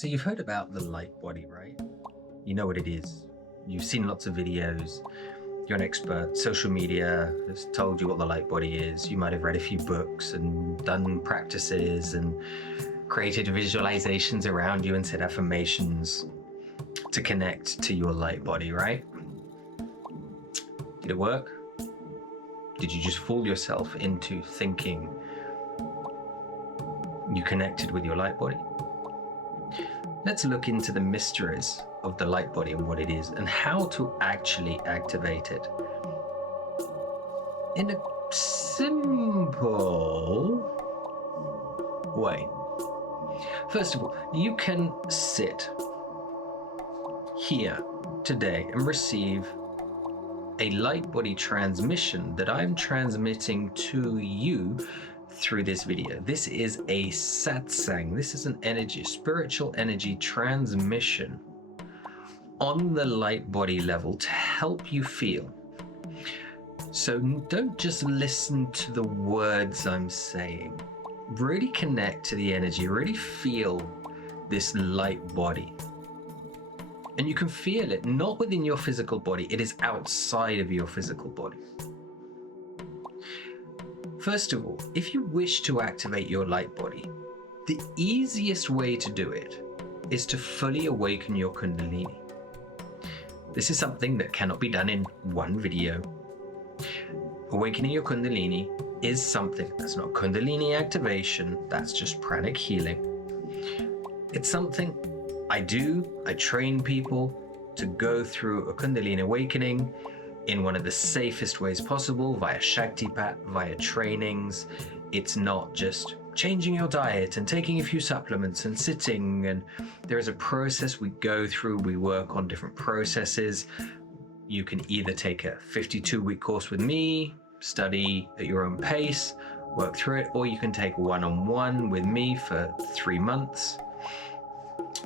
So you've heard about the light body, right? You know what it is. You've seen lots of videos. You're an expert. Social media has told you what the light body is. You might have read a few books and done practices and created visualizations around you and said affirmations to connect to your light body, right? Did it work? Did you just fool yourself into thinking you connected with your light body? Let's look into the mysteries of the light body and what it is and how to actually activate it in a simple way. First of all, you can sit here today and receive a light body transmission that I'm transmitting to you through this video. This is a satsang. This is an energy, spiritual energy transmission on the light body level to help you feel. So don't just listen to the words I'm saying. Really connect to the energy, really feel this light body. And you can feel it not within your physical body, it is outside of your physical body. First of all, if you wish to activate your light body, the easiest way to do it is to fully awaken your Kundalini. This is something that cannot be done in one video. Awakening your Kundalini is something that's not Kundalini activation, that's just pranic healing. It's something I train people to go through a Kundalini awakening in one of the safest ways possible, via Shakti pat, via trainings. It's not just changing your diet and taking a few supplements and sitting, and there is a process we go through. We work on different processes. You can either take a 52-week course with me, study at your own pace, work through it, or you can take one-on-one with me for 3 months,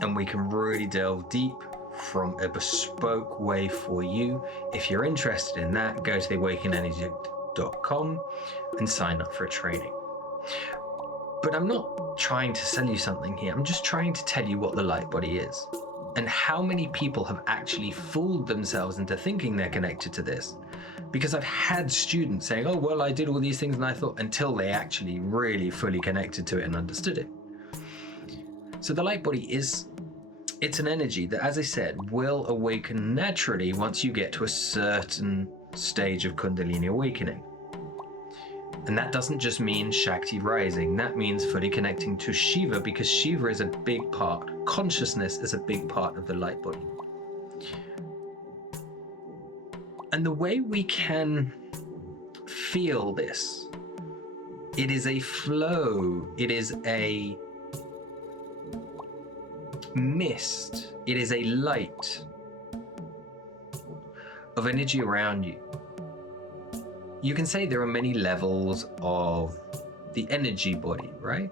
and we can really delve deep from a bespoke way for you. If you're interested in that, go to theawakenenergy.com and sign up for a training. But I'm not trying to sell you something here. I'm just trying to tell you what the light body is and how many people have actually fooled themselves into thinking they're connected to this. Because I've had students saying, oh, well, I did all these things and I thought, until they actually really fully connected to it and understood it. So the light body it's an energy that, as I said, will awaken naturally once you get to a certain stage of Kundalini awakening. And that doesn't just mean Shakti rising, that means fully connecting to Shiva, because Shiva is a big part, consciousness is a big part of the light body. And the way we can feel this, it is a flow, it is a mist, it is a light of energy around you. You can say there are many levels of the energy body, right?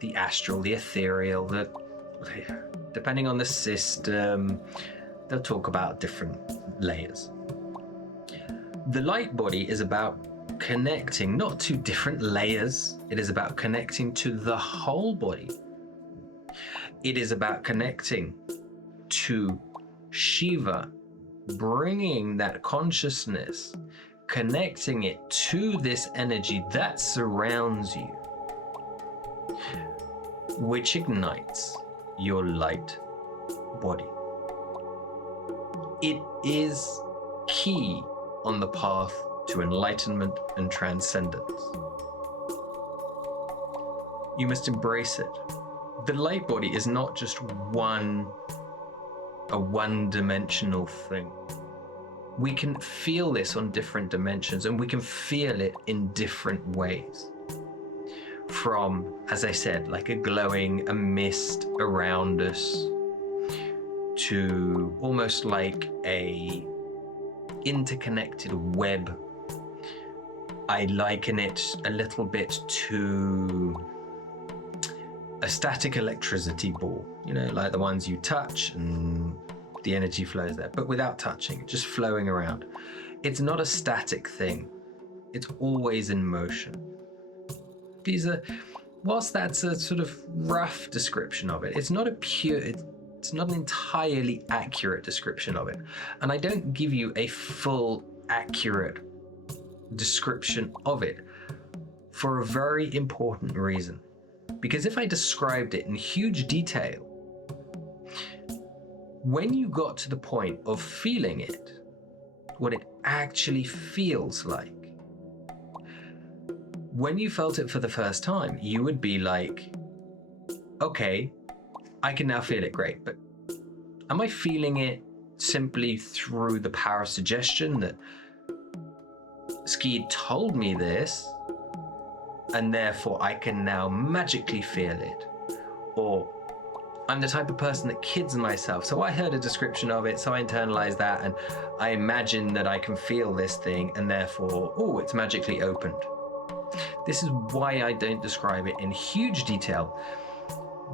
The astral, the ethereal, depending on the system, they'll talk about different layers. The light body is about connecting not to different layers, it is about connecting to the whole body. It is about connecting to Shiva, bringing that consciousness, connecting it to this energy that surrounds you, which ignites your light body. It is key on the path to enlightenment and transcendence. You must embrace it. The light body is not just a one-dimensional thing. We can feel this on different dimensions, and we can feel it in different ways. From, as I said, like a mist around us, to almost like a interconnected web. I liken it a little bit to a static electricity ball, like the ones you touch and the energy flows there, but without touching, just flowing around. It's not a static thing. It's always in motion. whilst that's a sort of rough description of it, it's not it's not an entirely accurate description of it. And I don't give you a full, accurate description of it for a very important reason. Because if I described it in huge detail, when you got to the point of feeling it, what it actually feels like, when you felt it for the first time, you would be like, okay, I can now feel it, great, but am I feeling it simply through the power of suggestion that Skeed told me this, and therefore I can now magically feel it? Or I'm the type of person that kids myself, so I heard a description of it, so I internalized that, and I imagine that I can feel this thing, and therefore, oh, it's magically opened. This is why I don't describe it in huge detail,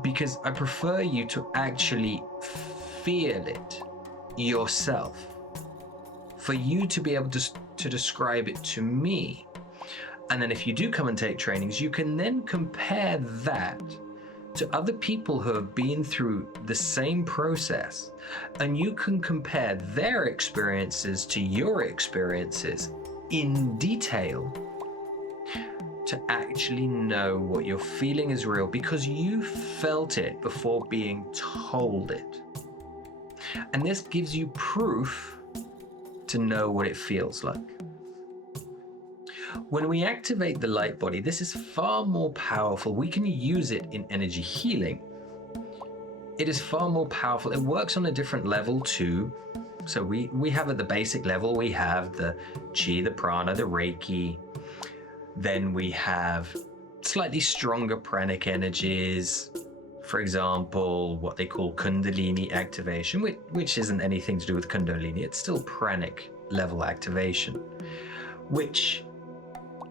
because I prefer you to actually feel it yourself, for you to be able to describe it to me. And then if you do come and take trainings, you can then compare that to other people who have been through the same process, and you can compare their experiences to your experiences in detail to actually know what you're feeling is real, because you felt it before being told it. And this gives you proof to know what it feels like. When we activate the light body, this is far more powerful. We can use it in energy healing. It is far more powerful. It works on a different level too. So we have at the basic level, we have the chi, the prana, the reiki. Then we have slightly stronger pranic energies. For example, what they call Kundalini activation, which isn't anything to do with Kundalini. It's still pranic level activation, which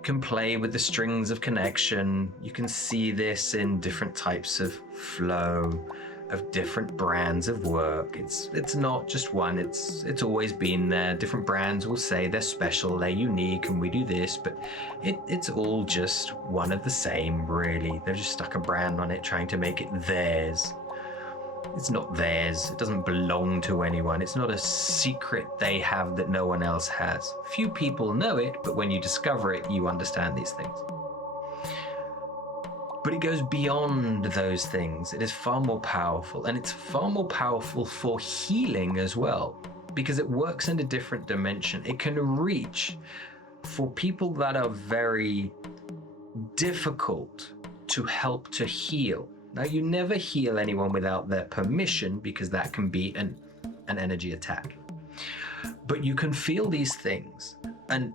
can play with the strings of connection. You can see this in different types of flow, of different brands of work. It's not just one, it's always been there. Different brands will say they're special, they're unique, and we do this, but it's all just one of the same, really. They've just stuck a brand on it, trying to make it theirs. It's not theirs. It doesn't belong to anyone. It's not a secret they have that no one else has. Few people know it, but when you discover it, you understand these things. But it goes beyond those things. It is far more powerful, and it's far more powerful for healing as well, because it works in a different dimension. It can reach for people that are very difficult to help to heal. Now, you never heal anyone without their permission, because that can be an energy attack. But you can feel these things, and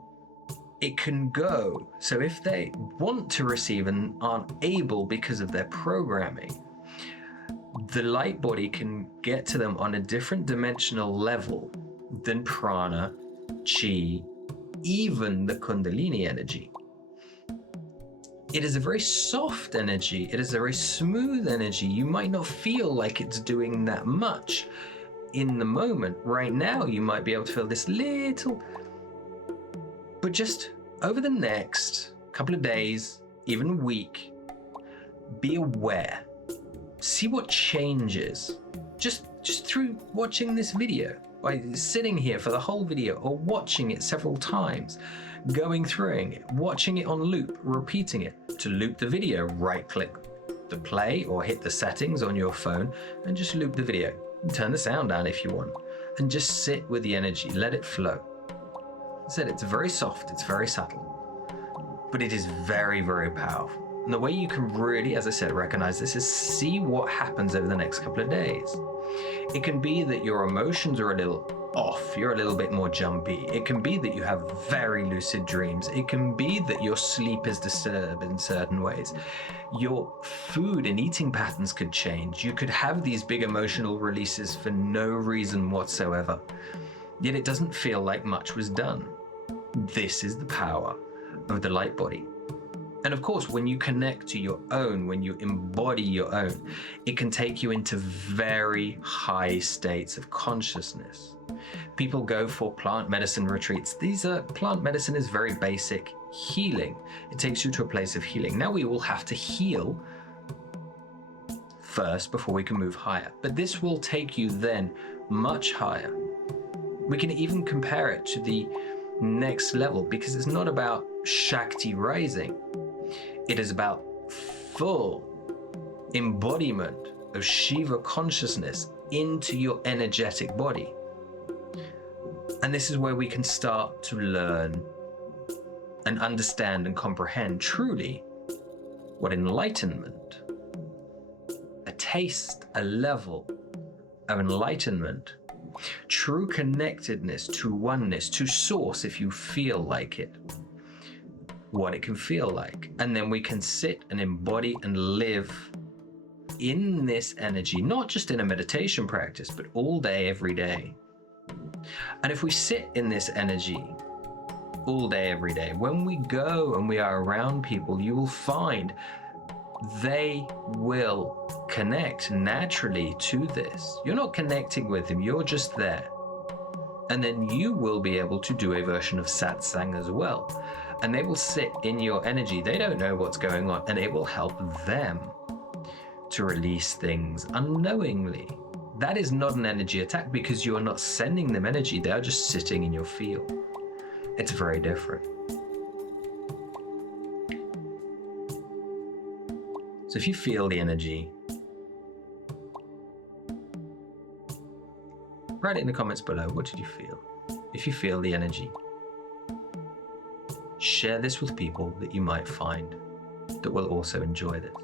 it can go. So if they want to receive and aren't able because of their programming, the light body can get to them on a different dimensional level than prana, chi, even the Kundalini energy. It is a very soft energy. It is a very smooth energy. You might not feel like it's doing that much in the moment. Right now, you might be able to feel this little, but just over the next couple of days, even a week, be aware. See what changes just through watching this video, by sitting here for the whole video or watching it several times, going through it, watching it on loop, repeating it. To loop the video, right-click the play or hit the settings on your phone and just loop the video. Turn the sound down if you want, and just sit with the energy, let it flow. I said it's very soft, it's very subtle, but it is very, very powerful. And the way you can really, as I said, recognize this is see what happens over the next couple of days. It can be that your emotions are a little off, you're a little bit more jumpy. It can be that you have very lucid dreams. It can be that your sleep is disturbed in certain ways. Your food and eating patterns could change. You could have these big emotional releases for no reason whatsoever. Yet it doesn't feel like much was done. This is the power of the light body. And of course, when you connect to your own, when you embody your own, it can take you into very high states of consciousness. People go for plant medicine retreats. Plant medicine is very basic healing. It takes you to a place of healing. Now we all have to heal first before we can move higher. But this will take you then much higher. We can even compare it to the next level, because it's not about Shakti rising. It is about full embodiment of Shiva consciousness into your energetic body. And this is where we can start to learn and understand and comprehend truly what enlightenment, a taste, a level of enlightenment, true connectedness to oneness, to source if you feel like it, what it can feel like. And then we can sit and embody and live in this energy, not just in a meditation practice, but all day, every day. And if we sit in this energy all day, every day, when we go and we are around people, you will find they will connect naturally to this. You're not connecting with them, you're just there. And then you will be able to do a version of satsang as well. And they will sit in your energy. They don't know what's going on, and it will help them to release things unknowingly. That is not an energy attack, because you are not sending them energy. They are just sitting in your field. It's very different. So if you feel the energy, write it in the comments below. What did you feel? If you feel the energy, share this with people that you might find that will also enjoy this.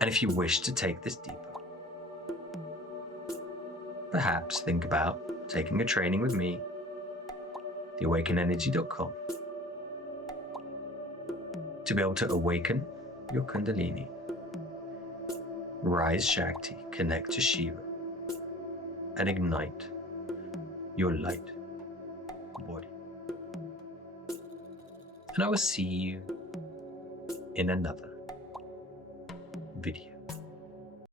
And if you wish to take this deeper, perhaps think about taking a training with me, theawakenenergy.com, to be able to awaken your Kundalini, rise Shakti, connect to Shiva, and ignite your light body. And I will see you in another video.